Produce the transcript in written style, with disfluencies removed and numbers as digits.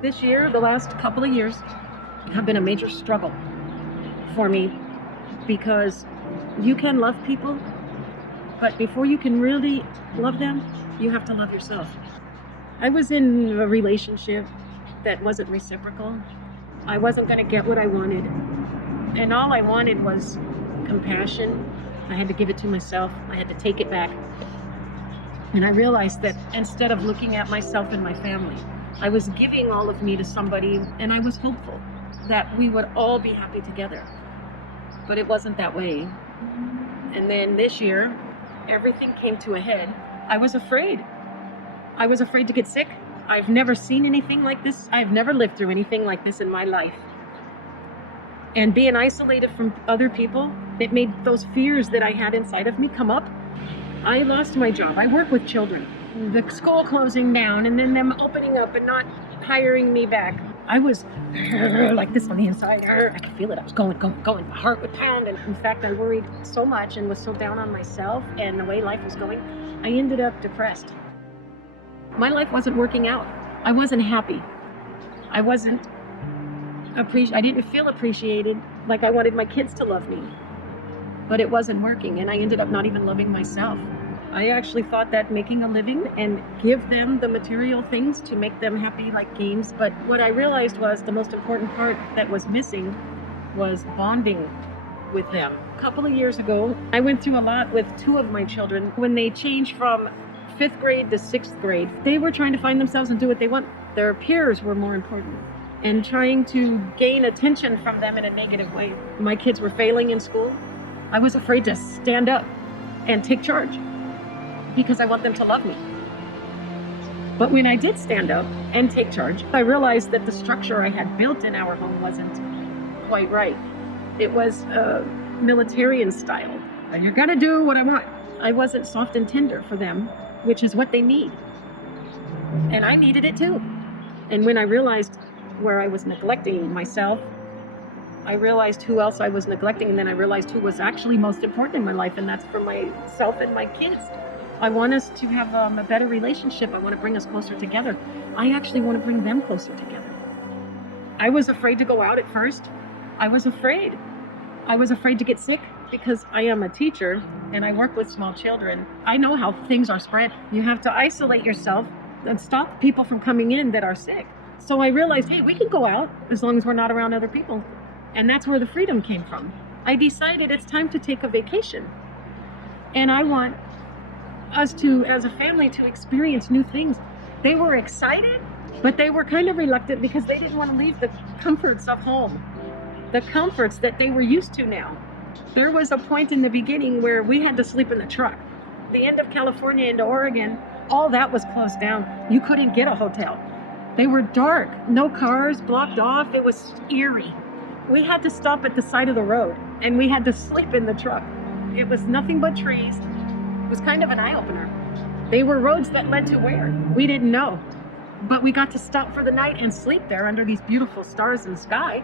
This year, the last couple of years, have been a major struggle for me because you can love people, but before you can really love them, you have to love yourself. I was in a relationship that wasn't reciprocal. I wasn't going to get what I wanted, and all I wanted was compassion. I had to give it to myself. I had to take it back. And I realized that instead of looking at myself and my family, I was giving all of me to somebody, and I was hopeful that we would all be happy together. But it wasn't that way. And then this year, everything came to a head. I was afraid. I was afraid to get sick. I've never seen anything like this. I've never lived through anything like this in my life. And being isolated from other people, it made those fears that I had inside of me come up. I lost my job. I work with children. The school closing down and then them opening up and not hiring me back. I was like this on the inside. I could feel it. I was going. My heart would pound. And in fact, I worried so much and was so down on myself and the way life was going. I ended up depressed. My life wasn't working out. I wasn't happy. I didn't feel appreciated like I wanted my kids to love me. But it wasn't working, and I ended up not even loving myself. I actually thought that making a living and give them the material things to make them happy, like games. But what I realized was the most important part that was missing was bonding with them. A couple of years ago, I went through a lot with two of my children. When they changed from 5th grade to 6th grade, they were trying to find themselves and do what they want. Their peers were more important and trying to gain attention from them in a negative way. My kids were failing in school. I was afraid to stand up and take charge because I want them to love me. But when I did stand up and take charge, I realized that the structure I had built in our home wasn't quite right. It was militarian style. You're gonna do what I want. I wasn't soft and tender for them, which is what they need. And I needed it too. And when I realized where I was neglecting myself, I realized who else I was neglecting, and then I realized who was actually most important in my life, and that's for myself and my kids. I want us to have a better relationship. I want to bring us closer together. I actually want to bring them closer together. I was afraid to go out at first. I was afraid. I was afraid to get sick because I am a teacher and I work with small children. I know how things are spread. You have to isolate yourself and stop people from coming in that are sick. So I realized, hey, we can go out as long as we're not around other people. And that's where the freedom came from. I decided it's time to take a vacation. And I want us to, as a family, to experience new things. They were excited, but they were kind of reluctant because they didn't want to leave the comforts of home, the comforts that they were used to now. There was a point in the beginning where we had to sleep in the truck. The end of California into Oregon, all that was closed down. You couldn't get a hotel. They were dark, no cars, blocked off. It was eerie. We had to stop at the side of the road and we had to sleep in the truck. It was nothing but trees. It was kind of an eye-opener. They were roads that led to where? We didn't know. But we got to stop for the night and sleep there under these beautiful stars in the sky.